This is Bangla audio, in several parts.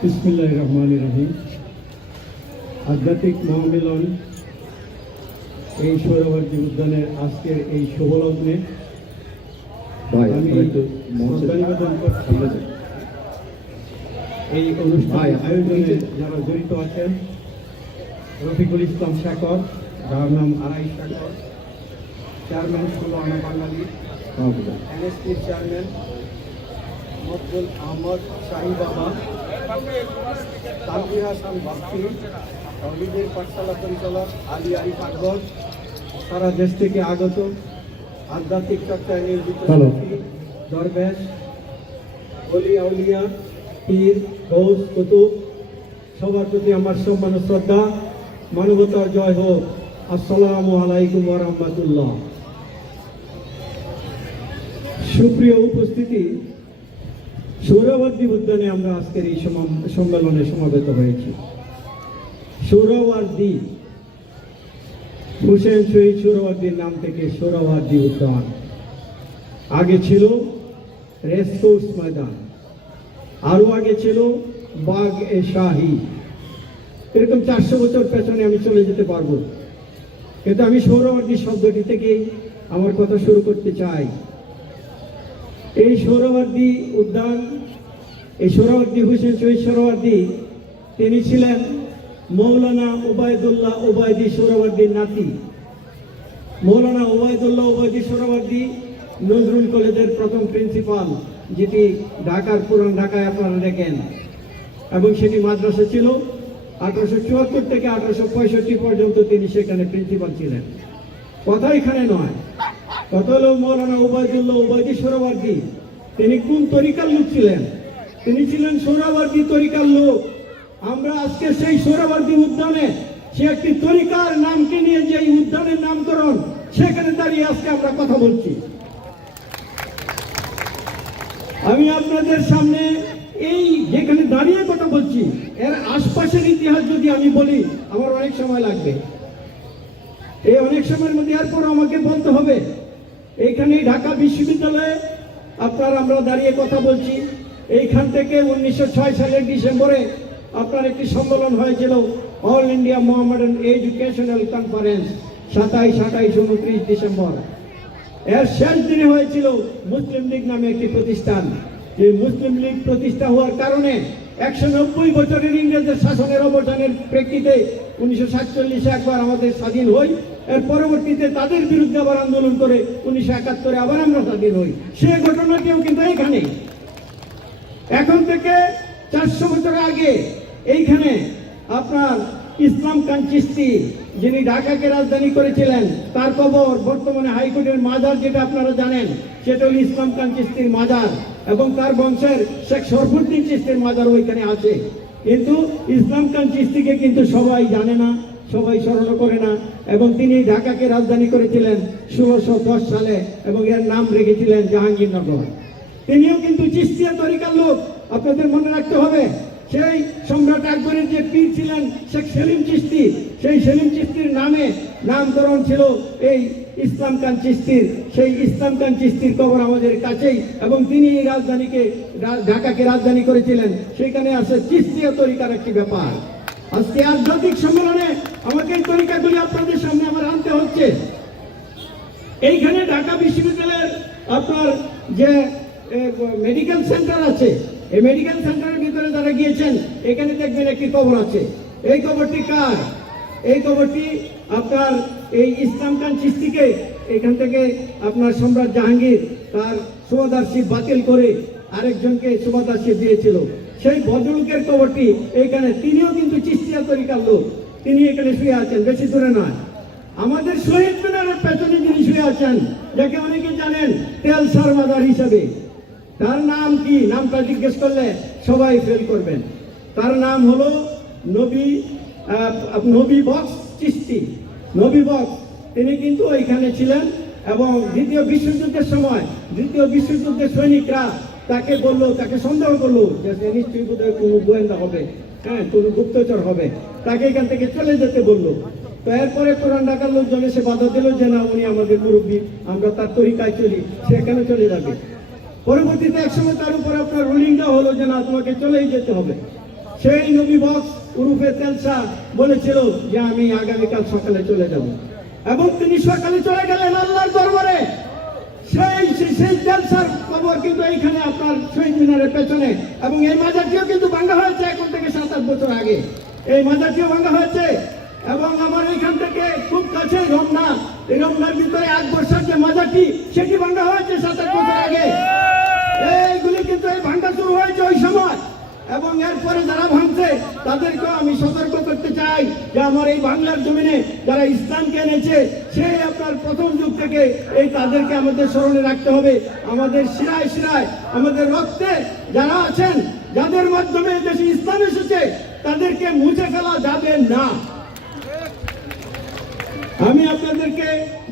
বিসমুল্লাহ রহমান রহিম। আধ্যাত্মিক মহামিলন এই সৌরবার্জি উদ্যানের আজকের এই শুভলগ্নে আমি করছি। এই অনুষ্ঠান আয়োজনে যারা জড়িত আছেন রফিকুল ইসলাম শেখর যার নাম আড়াই শেখর চেয়ারম্যান ষোলো আনা বাঙালি হ্যাঁ, এনএসপির চেয়ারম্যান মকবুল আহমদ শাহী বাবা হাসান বাপ্পি পাঠশালা পরিচালক আলী আরিফ আকবর সারা দেশ থেকে আগত আধ্যাত্মিক চর্চায় নিয়োজিত দরবেশ অলি আউলিয়া পীর গৌস কুতুব সবার প্রতি আমার সম্মান ও শ্রদ্ধা মানবতার জয় হোক। আসসালামু আলাইকুম রাহমাতুল্লাহ। সুপ্রিয় উপস্থিতি সৌরবাদী উদ্যানে আমরা আজকের এই সমাম- সম্মেলনে সমাবেত হয়েছি। সৌরবাদী হুসেন শহীদ সৌরবাদীর নাম থেকে সৌরবাদী উদ্যান। আগে ছিল রেসকোর্স ময়দান আরও আগে ছিল বাঘ এ শাহি। এরকম চারশো বছর পেছনে আমি চলে যেতে পারব। কিন্তু আমি সৌরবাদী শব্দটি থেকেই আমার কথা শুরু করতে চাই। এই সৌরবাদী উদ্যান এই সৌরবাদী হুসেন শহীদ সৌরবাদী তিনি ছিলেন মৌলানা ওবায়দুল্লাহ ওবায়দি সৌরবাদীর নাতি। মৌলানা ওবায়দুল্লাহ ওবায়দি সৌরবাদী নজরুল কলেজের প্রথম প্রিন্সিপাল, যেটি ঢাকার পুরান ঢাকায় আপনারা দেখেন। এবং সেটি মাদ্রাসা ছিল। আঠারোশো চুয়াত্তর থেকে আঠারোশো পঁয়ষট্টি পর্যন্ত তিনি সেখানে প্রিন্সিপাল ছিলেন। কথা এখানে নয়। কথা হলো মৌলানা উবায়দুল্লাহ উবায়দি সোহরাওয়ার্দী তিনি কোন তরিকার লোক ছিলেন? তিনি ছিলেন সোহরাওয়ার্দী তরিকার লোক। আমরা আজকে সেই সোহরাওয়ার্দী উদ্যানে, সে একটি তরিকার নামকে নিয়ে যে উদ্যানের নামকরণ, সেখানে দাঁড়িয়ে আজকে আমরা কথা বলছি। আমি আপনাদের সামনে এই যেখানে দাঁড়িয়ে কথা বলছি, এর আশপাশের ইতিহাস যদি আমি বলি, আমার অনেক সময় লাগবে। এই অনেক সময়ের মধ্যে এরপর আমাকে বলতে হবে। এখানে ঢাকা বিশ্ববিদ্যালয়ে আপনার আমরা দাঁড়িয়ে কথা বলছি। এইখান থেকে উনিশশো ছয় সালের ডিসেম্বরে আপনার একটি সম্মেলন হয়েছিল, all India Mohammedan educational conference, সাতাইশ, আঠাইশ, উনত্রিশ ডিসেম্বর। এর শেষ দিনে হয়েছিল মুসলিম লীগ নামে একটি প্রতিষ্ঠান। এই মুসলিম লীগ প্রতিষ্ঠা হওয়ার কারণে একশো নব্বই বছরের ইংরেজদের শাসনের অবসানের প্রেক্ষিতে উনিশশো সাতচল্লিশে একবার আমাদের স্বাধীন হই, এর পরবর্তীতে তাদের বিরুদ্ধে আবার আন্দোলন করে উনিশশো একাত্তরে আবার আমরা স্বাধীন হই। সে ঘটনাটিও কিন্তু এখানে এখন থেকে চারশো বছর আগে এইখানে আপনার ইসলাম খান চিস্তি যিনি ঢাকাকে রাজধানী করেছিলেন, তার কবর বর্তমানে হাইকোর্টের মাজার যেটা আপনারা জানেন, সেটা হল ইসলাম খান চিস্তির মাজার এবং তার বংশের শেখ সরফুদ্দিন চিস্তির মাজার ওইখানে আছে। কিন্তু ইসলাম খান চিস্তিকে কিন্তু সবাই জানে না, সবাই স্মরণ করে না এবং তিনি ঢাকাকে রাজধানী করেছিলেন ষোলোশো সালে এবং এর নাম রেখেছিলেন জাহাঙ্গীরনগর। তিনিও কিন্তু চিস্তিয়া তরিকার লোক। আপনাদের মনে রাখতে হবে, সেই সম্রাট আকবরের যে পীর ছিলেন শেখ সেলিম চিস্তি, সেই সেলিম চিস্তির নামে নামকরণ ছিল এই ইসলাম খান চিস্তির। সেই ইসলাম খান চিস্তির কবর আমাদের কাছেই এবং তিনি এই রাজধানীকে ঢাকাকে রাজধানী করেছিলেন। সেখানে আছে চিস্তিয়া তরিকার একটি ব্যাপার। আজকে আধ্যাত্মিক সম্মেলনে আমাকে এই তরিকাগুলি আপনাদের সামনে আমার আনতে হচ্ছে। এইখানে ঢাকা বিশ্ববিদ্যালয়ের আপনার যে মেডিকেল সেন্টার আছে। এই মেডিকেল সেন্টারের ভিতরে যারা গিয়েছেন, এখানে দেখবেন একটি কবর আছে। এই কবরটি কার? এই কবরটি আপনার এই ইসলাম খান চিস্তিকে এখান থেকে আপনার সম্রাট জাহাঙ্গীর তার সুবাদারশিপ বাতিল করে আরেকজনকে সুবাদারশিপ দিয়েছিল। সেই ভদ্রলোকের কবরটি এইখানে তিনিও কিন্তু চিস্তিয়া তরিকার লোক। তিনি এখানে শুয়ে আছেন, বেশি দূরে নয়। আমাদের শহীদ মিনারের পেছনে যিনি শুয়ে আছেন, যাকে অনেকে জানেন তেল সারমাদার হিসেবে। তার নাম কি? নামটা জিজ্ঞেস করলে সবাই ফেল করবেন। তার নাম হলো নবী নবী বক্স চিস্তি নবী বক্স, তিনি কিন্তু ওইখানে ছিলেন এবং দ্বিতীয় বিশ্বযুদ্ধের সময় দ্বিতীয় বিশ্বযুদ্ধের সৈনিকরা তাকে বলল, তাকে সন্দেহ করল যে নিশ্চয়ই বোধহয় কোনো গোয়েন্দা হবে হ্যাঁ কোনো গুপ্তচর হবে। তাকে এখান থেকে চলে যেতে বলল। তো এরপরে কোরআন ঢাকার লোকজন এসে বাধা দিল যে, না, উনি আমাদের মুরব্বী, আমরা তার তরিকায় চলি, সে কেন চলে যাবে? পরবর্তীতে একসময় তার উপরে আপনার রুলিংটা হলো যে না, তোমাকে চলেই যেতে হবে। সেই নবী বক্স উরুফে তেলসা বলেছিল যে, আমি আগামীকাল সকালে চলে যাব। এবং তিনি সকালে চলে গেলেন আল্লাহর দরবারে। সেই সেই- তেলসার খবর কিন্তু এইখানে আপনার শহীদ মিনারের পেছনে। এবং এই মাজারটিও কিন্তু ভাঙ্গা হয়েছে এখন থেকে সাত আট বছর আগে। এই মাজারটিও ভাঙ্গা হয়েছে। এবং আমার এইখান থেকে খুব কাছে রমনা। এই রমনার ভিতরে এক বর্ষার যে মাজারটি, সেটি ভাঙ্গা হয়েছে সাত আট বছর আগে এইগুলি কিন্তু এই ভাঙ্গা শুরু হয়েছে ওই সময় এরপরে যারা ভাঙছে, তাদেরকেও আমি সতর্ক করতে চাই যে আমার এই বাংলার জমিনে যারা ইসলামকে এনেছে সেই আপনার প্রথম যুগ থেকে এই তাদেরকে আমাদের স্মরণে রাখতে হবে। আমাদের শিরায় শিরায়, আমাদের রক্তে যারা আছেন, যাদের মাধ্যমে দেশে ইসলাম এসেছে, তাদেরকে মুছে ফেলা যাবে না। আমি আপনাদেরকে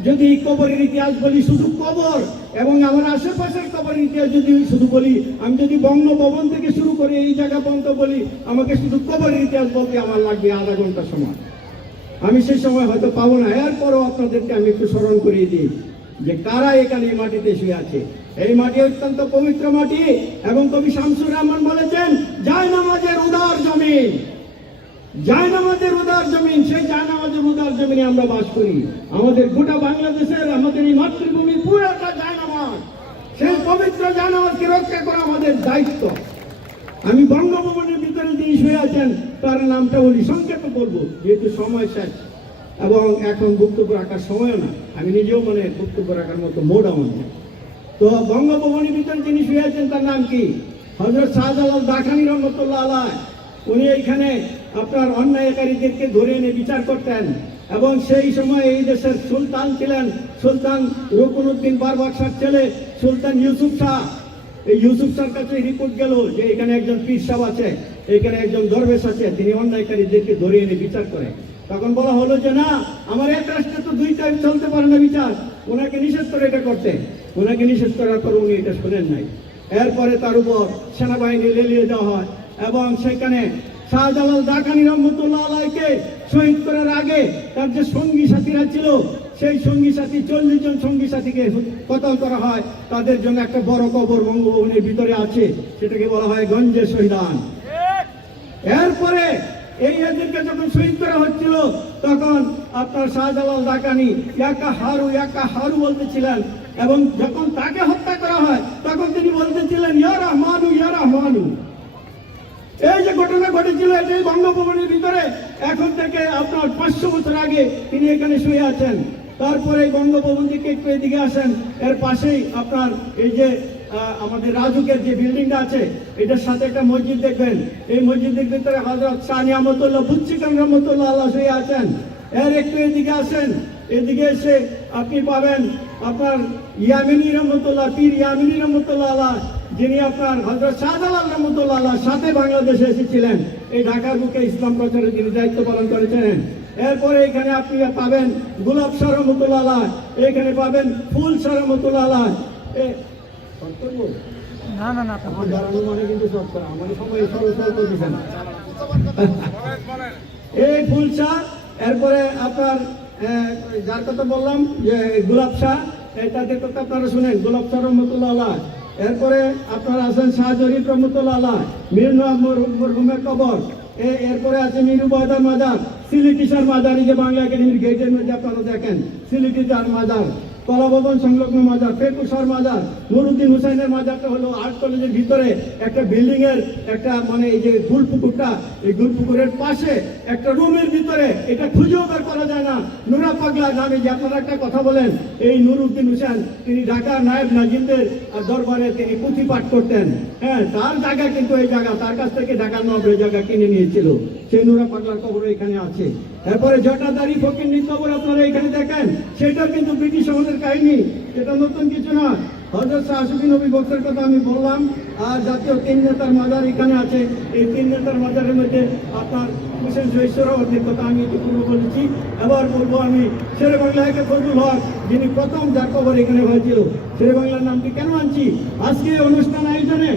যদি কবরের ইতিহাস বলি, শুধু কবর এবং আমার আশেপাশের কবরের ইতিহাস যদি শুধু বলি, আমি যদি বঙ্গভবন থেকে শুরু করে এই জায়গা পর্যন্ত বলি, আমাকে শুধু কবরের ইতিহাস বলতে আমার লাগবে আধা ঘণ্টা সময়। আমি সেই সময় হয়তো পাবো না, এরপরও আপনাদেরকে আমি একটু স্মরণ করিয়ে দিই যে কারা এখানে এই মাটিতে শুয়ে আছে। এই মাটি অত্যন্ত পবিত্র মাটি এবং কবি শামসুর রহমান বলেছেন, যায় জমিন জায়নামাজের উদার জমিন, সেই জায়নামাজের উদার জমিনে আমরা বাস করি। আমাদের গোটা বাংলাদেশের, আমাদের এই মাতৃভূমি পুরোটা জায়নামাজ। সেই পবিত্র জায়নামাজকে রক্ষা করা আমাদের দায়িত্ব। আমি বঙ্গভবনের ভিতরে যিনি শুয়ে আছেন, তার নামটা বলি, সংক্ষেপে বলব, যেহেতু সময় শেষ। এবং এখন বক্তব্য রাখার সময়ও না, আমি নিজেও মানে বক্তব্য রাখার মতো মোড নেই। তো বঙ্গভবনের ভিতরে যিনি শুয়ে আছেন, তার নাম কি? হজরত শাহজালাল দাখানি রহমতুল্লাহ আলাহ উনি এইখানে আপনার অন্যায়কারীদেরকে ধরে এনে বিচার করতেন। এবং সেই সময় এই দেশের সুলতান ছিলেন, সুলতান রকুনুদ্দিন বারবাকশার ছেলে, সুলতান ইউসুফ শাহ। এই ইউসুফ শাহর কাছে রিপোর্ট গেল যে এখানে একজন পীর সাহেব আছে, এখানে একজন দরবেশ আছে, তিনি অন্যায়কারীদেরকে ধরে এনে বিচার করে। তখন বলা হলো যে, না, আমার এক রাষ্ট্রে তো দুই টাইম চলতে পারে না বিচার। ওনাকে নিষেধ করে এটা করতে। ওনাকে নিষেধ করার পর উনি এটা শোনেন নাই। এরপরে তার উপর সেনাবাহিনী লেলিয়ে দেওয়া হয়। এবং সেখানে শাহজালাল দাকানি রহমতুল্লাহ আলাইকে শহীদ করার আগে তার যে সঙ্গী সাথীরা ছিল, সেই সঙ্গী সাথী চল্লিশ জন সঙ্গী সাথীকে কতল করা হয়, তাদের জন্য একটা বড় কবর বঙ্গভবনের ভিতরে আছে, সেটাকে বলা হয় গঞ্জে শহীদান। এরপরে এই এদেরকে যখন শহীদ করা হচ্ছিল, তখন আপনার শাহজালাল দাকানি ইয়াকা হারু ইয়াকা হারু বলতেছিলেন, এবং যখন তাকে হত্যা করা হয়, তখন তিনি বলতেছিলেন, ইয়া রহমানু ইয়া রহমানু। এই যে ঘটনা ঘটেছিল এটাই বঙ্গভবনের ভিতরে, এখন থেকে আপনার পাঁচশো বছর আগে তিনি এখানে শুয়ে আছেন। তারপরে এই বঙ্গভবন থেকে একটু এদিকে আসেন। এর পাশেই আপনার এই যে আমাদের রাজুকের যে বিল্ডিংটা আছে, এটার সাথে একটা মসজিদ দেখবেন। এই মসজিদের ভিতরে হজরত শাহ নিয়ামতুল্লাহ বুচ্চিকান রহমতুল্লাহ আল্লাহ শুয়ে আছেন। এর একটু এদিকে আসেন। এদিকে এসে আপনি পাবেন আপনার ইয়ামিনী রহমতুল্লাহ, পীর ইয়ামিনী রহমতুল্লাহ আল্লাহ যিনি আপনার হজরত শাহজালাল রহমতুল্লাহ সাথে বাংলাদেশে এসেছিলেন এই ঢাকার বুকে ইসলাম প্রচারে তিনি দায়িত্ব পালন করেছিলেন এরপরে এখানে আপনি পাবেন গোলাপ আল্লাহ এখানে পাবেন ফুল এ- না না না মানে। এই ফুল শাহ এরপরে আপনার যার কথা বললাম যে গোলাপ শাহ এই তাদের কথা আপনারা শুনেন গোলাপ আল্লাহ। এরপরে আপনার আছেন শাহ জরিফ রহমতুল্লাহ মীর মরহুমের কবর। এরপরে আছে মিরু বয়দার মাজার কিষার মাজার এই যে বাংলা একাডেমির গেটের মধ্যে আপনারা দেখেন সিলিটিসার মাজার কলাভবন সংলগ্ন মাজার ফেকুসার মাজার, নুরুদ্দিন হুসাইনের মাজারটা হলো আর্ট কলেজের ভিতরে একটা বিল্ডিং এর একটা মানে এই যে গুলপুকুরটা এই গুলপুকুরের পাশে একটা রুমের ভিতরে এটা খুঁজেও বের করা যায় না। নুরা পাগলা নামে যে আপনারা একটা কথা বলেন, এই নুরুদ্দিন হুসেন, তিনি ঢাকার নায়েব নাজিমদের দরবারে তিনি পুঁথি পাঠ করতেন। হ্যাঁ তার জায়গা কিন্তু এই জায়গা, তার কাছ থেকে ঢাকার এই জায়গা কিনে নিয়েছিল। সেই নুরা পাগলার কবর এখানে আছে। এরপরে জটাদারি ফকির কবর আপনারা এখানে দেখেন। সেটা কিন্তু ব্রিটিশ আমাদের কাহিনী। এটা নতুন কিছু না। হজরত শাহসুদ্দিন নবী বক্সের কথা আমি বললাম। আর জাতীয় তিন নেতার মাজার এখানে আছে। এই তিন নেতার মাজারের মধ্যে আপনার হোসেন জয়সরাওয়ার্দের কথা আমি ইতিপূর্বে বলেছি। এবার বলব আমি শেরে বাংলাকে ফজলুল হক, যিনি প্রথম যার কবর এখানে হয়েছিল। শেরে বাংলার নামটি কেন আনছি? আজকে অনুষ্ঠান আয়োজনে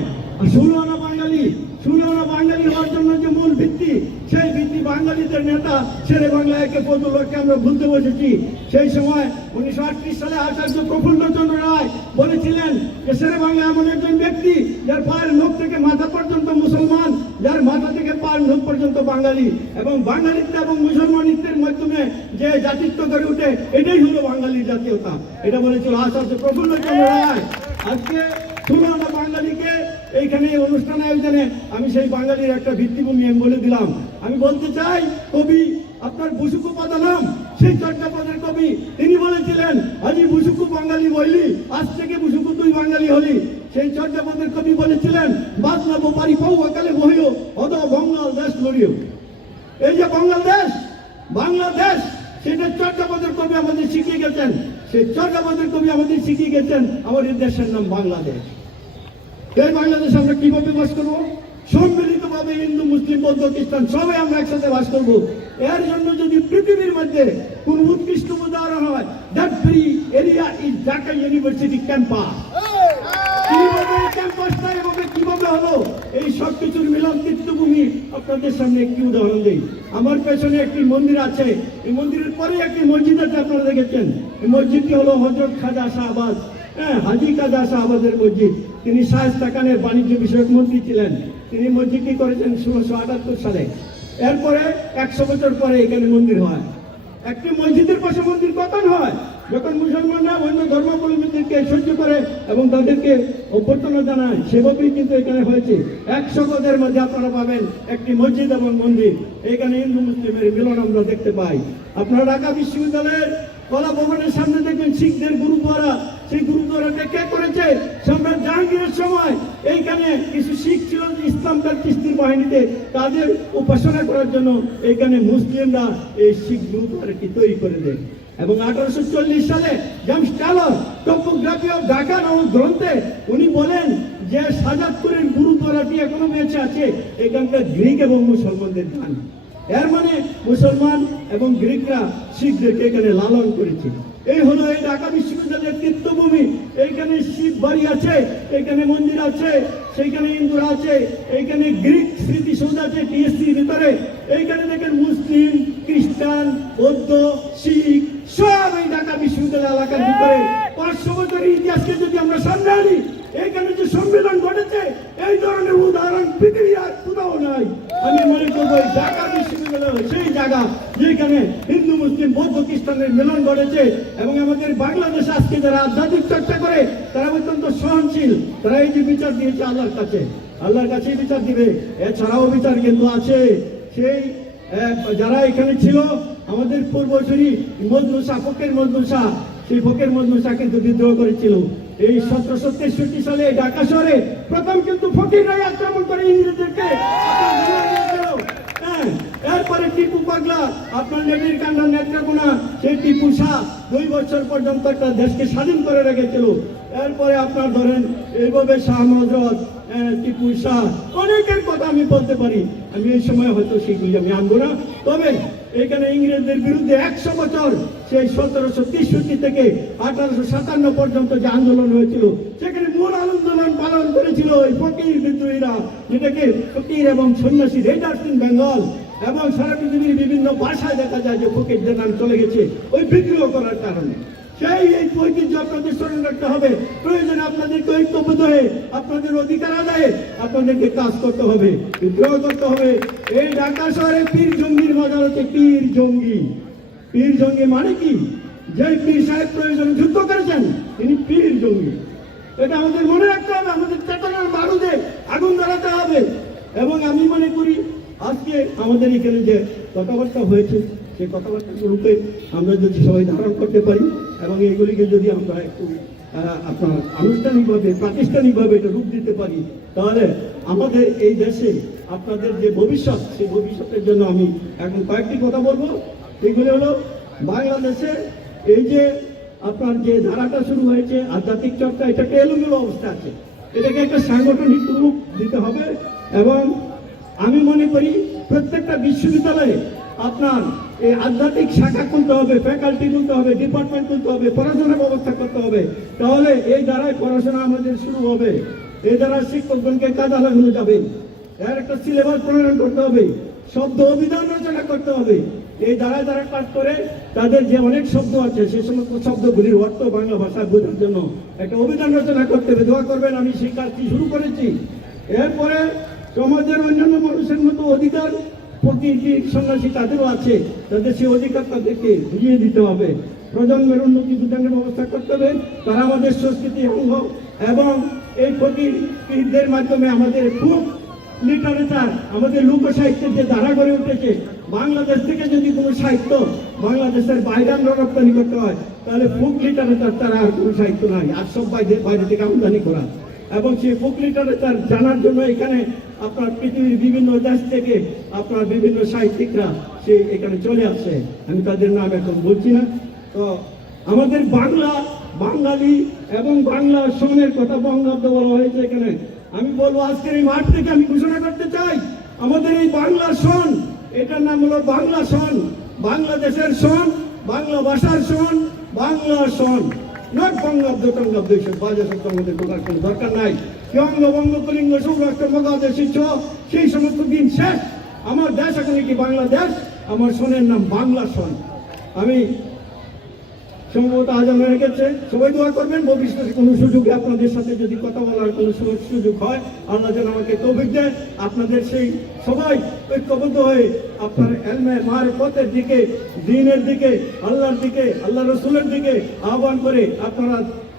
ষোলো বাঙালি ষোলো বাঙালি হওয়ার জন্য যে মূল ভিত্তি, সেই ভিত্তি বাঙালিদের নেতা শেরে বাংলা একে হককে আমরা ভুলতে বসেছি। সেই সময় উনিশশো আটত্রিশ সালে আচার্য প্রফুল্লচন্দ্র রায় বলেছিলেন যে শেরে বাংলা এমন একজন ব্যক্তি যার পায়ের লোক থেকে মাথা পর্যন্ত মুসলমান, যার মাথা থেকে পা পার নূর পর্যন্ত বাঙালি। এবং বাঙালিত্ব এবং মুসলমানিত্বের মাধ্যমে যে জাতিত্ব গড়ে উঠে এটাই হলো বাঙালির জাতীয়তা। এটা বলেছিল আচার্য প্রফুল্লচন্দ্র রায়। আজকে শুনুন আমরা বাঙালিকে এইখানে অনুষ্ঠান আয়োজনে আমি সেই বাঙালির একটা ভিত্তিভূমি আমি বলে দিলাম। আমি বলতে চাই, কবি আপনার বুসুকু পাদালাম সেই চর্যাপদের কবি, তিনি বলেছিলেন আজি বুসুকু বাঙালি বইলি, আজ থেকে বুসুকু তুই বাঙালি হলি। সেই চর্যাপদের কবি বলেছিলেন বাদলা বোপারি পৌ আকালে বহিও অত বঙ্গাল দেশ লড়িও। এই যে বাংলাদেশ বাংলাদেশ, সেটা চর্যাপদের কবি আমাদের শিখিয়ে গেছেন। সেই চর্যাপদের কবি আমাদের শিখিয়ে গেছেন, আমাদের দেশের নাম বাংলাদেশ। এই বাংলাদেশ আমরা কীভাবে বাস করব? সম্মিলিত ভাবে হিন্দু, মুসলিম, বৌদ্ধ, খ্রিস্টান, সবাই আমরা একসাথে বাস করব। এর জন্য যদি পৃথিবীর মধ্যে কোন উৎকৃষ্ট উদাহরণ হয় that free area is Dhaka university campus ক্যাম্পাসটা হলো? এই সব কিছুর মিলন আপনাদের সামনে উদাহরণ আমার পেছনে একটি মন্দির আছে। এই মন্দিরের একটি আপনারা দেখেছেন। এই মসজিদটি হলো হজরত খাজা শাহবাজ। হ্যাঁ হাজি খাজা শাহবাজের মসজিদ। তিনি খানের বাণিজ্য বিষয়ক মন্ত্রী ছিলেন। তিনি মসজিদটি করেছেন? ষোলোশো আটাত্তর সালে। এরপরে একশো বছর পরে এখানে মন্দির হয়। একটি মসজিদের পাশে মন্দির কখন হয়, যখন মুসলমানরা অন্য ধর্মাবলম্বীদেরকে সহ্য করে এবং তাদেরকে অভ্যর্থনা জানায়, সেভাবেই কিন্তু এখানে হয়েছে। একশো গজের মধ্যে আপনারা পাবেন একটি মসজিদ এবং মন্দির। এখানে হিন্দু, মুসলিমের মিলন আমরা দেখতে পাই। আপনারা ঢাকা বিশ্ববিদ্যালয়ের কলা ভবনের সামনে দেখবেন শিখদের গুরুদ্বারা সেই গুরুদ্বারাটা কে করেছে, সম্রাট জাহাঙ্গীরের সময় এইখানে কিছু শিখ ছিল যে ইসলাম তার কিস্তির বাহিনীতে। তাদের উপাসনা করার জন্য এইখানে মুসলিমরা এই শিখ গুরুদ্বারাটি তৈরি করে দেয়। এবং আঠারোশো চল্লিশ সালে James Taylor topography of Dhaka নামক গ্রন্থে উনি বলেন যে সাজাদপুরের গুরুদ্বারাটি এখনও বেঁচে আছে, এখানকার গ্রিক এবং মুসলমানদের দান। এর মানে মুসলমান এবং গ্রিকরা শিখদেরকে এখানে লালন করেছে। এই হলো এই ঢাকা বিশ্ববিদ্যালয়ের তীর্থভূমি এইখানে শিব বাড়ি আছে এখানে মন্দির আছে, সেইখানে হিন্দুরা আছে, এইখানে গ্রিক স্মৃতিসৌধ আছে টিএসসির ভিতরে। এইখানে দেখেন মুসলিম, খ্রিস্টান, বৌদ্ধ, শিখ, সব এই ঢাকা বিশ্ববিদ্যালয় এলাকার ভিতরে। পাঁচশো বছরের ইতিহাসকে যদি আমরা সামনে আনি এখানে যে সম্মেলন ঘটেছে, এই ধরনের উদাহরণ পৃথিবী আর কোথাও নাই। আমি মনে করব ঢাকা বিশ্ববিদ্যালয় হলো সেই জায়গা যেখানে হিন্দু, মুসলিম, বৌদ্ধ খ্রিস্টানের মিলন ঘটেছে এবং আমাদের বাংলাদেশ আজকে যারা আধ্যাত্মিক চর্চা করে, তারা অত্যন্ত সহনশীল। তারা এই যে বিচার দিয়েছে আল্লাহর কাছে, আল্লাহর কাছেই বিচার দিবে। এছাড়াও বিচার কিন্তু আছে। সেই যারা এখানে ছিল, আমাদের পূর্বসূরি মজনুসা ফকের মজনুসা সেই ফকের মজনুসা কিন্তু বিদ্রোহ করেছিল। এই সতেরোশো তেষট্টি সালে ঢাকা শহরে প্রথম কিন্তু ফকিররাই আক্রমণ করে ইংরেজদেরকে আপনার মনে রাখবেন। হ্যাঁ, এরপরে টিপু পাগলা, আপনার লেডির কান্ডা নেত্রকোনা, সেই টিপু শাহ দুই বছর পর্যন্ত একটা দেশকে স্বাধীন করে রেখেছিল। এরপরে আপনার ধরেন, এইভাবে শাহ নজরত টিপু শাহ অনেকের কথা আমি বলতে পারি। আমি এই সময় হয়তো সেগুলি আমি আনব না। তবে এখানে ইংরেজদের বিরুদ্ধে একশো বছর, সেই সতেরোশো তেষট্টি থেকে আঠারোশো সাতান্ন পর্যন্ত যে আন্দোলন হয়েছিল, সেখানে মূল আন্দোলন পালন করেছিল ওই ফকির বিদ্রোহীরা, যেটাকে ফকির এবং সন্ন্যাসী রেডার্স ইন বেঙ্গল এবং সারা পৃথিবীর বিভিন্ন ভাষায় দেখা যায় যে ফকিরদের নাম চলে গেছে, ওই বিদ্রোহ করার কারণে। সেই এই ঐতিহ্য আপনাদের স্মরণ রাখতে হবে। প্রয়োজনে আপনাদেরকে ঐক্যবদ্ধ হয়ে আপনাদের অধিকার আদায়ে আপনাদেরকে কাজ করতে হবে, বিদ্রোহ করতে হবে। এই ঢাকা শহরে পীর জঙ্গির মজার হচ্ছে পীর জঙ্গি। পীর জঙ্গি মানে কি? যে পীর সাহেব প্রয়োজনে যুদ্ধ করেছেন, তিনি পীর জঙ্গি। এটা আমাদের মনে রাখতে হবে, আমাদের চেতনার বারুদে আগুন ধরাতে হবে। এবং আমি মনে করি আজকে আমাদের এখানে যে কথাবার্তা হয়েছে, সেই কথাবার্তাগুলোকে আমরা যদি সবাই ধারণ করতে পারি, এবং এগুলিকে যদি আমরা একটু আপনার আনুষ্ঠানিকভাবে, প্রাতিষ্ঠানিকভাবে এটা রূপ দিতে পারি, তাহলে আমাদের এই দেশে আপনাদের যে ভবিষ্যৎ, সেই ভবিষ্যতের জন্য আমি এখন কয়েকটি কথা বলব। এগুলি হলো, বাংলাদেশে এই যে আপনার যে ধারাটা শুরু হয়েছে, আধ্যাত্মিক চর্চা এটাকে এলোমেলো অবস্থা আছে। এটাকে একটা সাংগঠনিক রূপ দিতে হবে, এবং আমি মনে করি প্রত্যেকটা বিশ্ববিদ্যালয়ে আপনার এই আধ্যাত্মিক শাখা খুলতে হবে ফ্যাকাল্টি খুলতে হবে ডিপার্টমেন্ট খুলতে হবে পড়াশোনার ব্যবস্থা করতে হবে। তাহলে এই দ্বারাই পড়াশোনা আমাদের শুরু হবে। এই দ্বারা শিক্ষকগণকে কাজে লাগানো যাবে। এর একটা সিলেবাস প্রণয়ন করতে হবে, শব্দ অভিধান রচনা করতে হবে। এই দ্বারা কাজ করে, তাদের যে অনেক শব্দ আছে সেই সমস্ত শব্দগুলির অর্থ বাংলা ভাষা বোঝার জন্য একটা অভিধান রচনা করতে হবে। দোয়া করবেন, আমি সেই কাজটি শুরু করেছি। এরপরে সমাজের অন্যান্য মানুষের মতো অধিকার প্রতিটি সন্ন্যাসী তাদেরও আছে। তাদের সেই অধিকার তাদেরকে বুঝিয়ে দিতে হবে। প্রজন্মের উন্নতি বিধানের ব্যবস্থা করতে হবে। তারা আমাদের সংস্কৃতি অঙ্গ এবং এই ফকিরদের মাধ্যমে আমাদের খুব লিটারেচার আমাদের লোক সাহিত্যের যে ধারা গড়ে উঠেছে, বাংলাদেশ থেকে যদি কোনো সাহিত্য বাংলাদেশের বাইরে আমরা রপ্তানি করতে হয়, তাহলে ফোক লিটারেচার তারা আর কোনো সাহিত্য নাই। আর সব বাইরে বাইরে থেকে আমদানি করা। এবং সেই ফোক লিটারেচার জানার জন্য এখানে আপনার পৃথিবীর বিভিন্ন দেশ থেকে আপনার বিভিন্ন সাহিত্যিকরা সে এখানে চলে আসছে আমি তাদের নাম এখন বলছি না। তো আমাদের বাংলা, বাঙালি এবং বাংলা সনের কথা বঙ্গাব্দ বলা হয়েছে এখানে। আমি বলব, আজকের এই মাঠ থেকে আমি ঘোষণা করতে চাই, আমাদের এই বাংলা সন, এটার নাম হলো বাংলা সন, বাংলাদেশের সন, বাংলা ভাষার সন, বাংলা সন। নট বাংলার টঙ্গাব্দ এইসব বাজে শব্দ আমাদের বলার কোনো দরকার নাই। কিয়ঙ্গ বঙ্গ কলিঙ্গ সৌরাষ্ট্র মগাদেশ সেই সমস্ত দিন শেষ। আমার দেশ এখন কি বাংলাদেশ? আমার সোনের নাম বাংলা সন। আমি সম্ভবত আজ আমরা রেখেছে সবাই দোয়া করবেন। ভবিষ্যতে কোনো সুযোগে আপনাদের সাথে যদি কথা বলার কোনো সুযোগ হয়, আল্লাহ যেন আমাকে তৌফিক দেয় আপনাদের সেই সবাই ঐক্যবদ্ধ হয়ে আপনার এলমে পথের দিকে, দিনের দিকে, আল্লাহর দিকে, আল্লাহ রসুলের দিকে আহ্বান করে আপনারা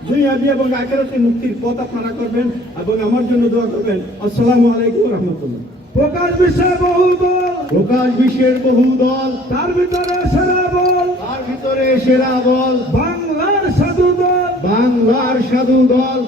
দুনিয়াবি এবং আখেরাতে মুক্তির পথ আপনারা করবেন এবং আমার জন্য দোয়া করবেন। আসসালামু আলাইকুম রহমতুল্লাহ। প্রকাশ বিশ্বের বহু দল। প্রকাশ বিশ্বের বহু দল। তার ভিতরে সেরা বল। তার ভিতরে সেরা বল। বাংলার সাধু দল। বাংলার সাধু দল।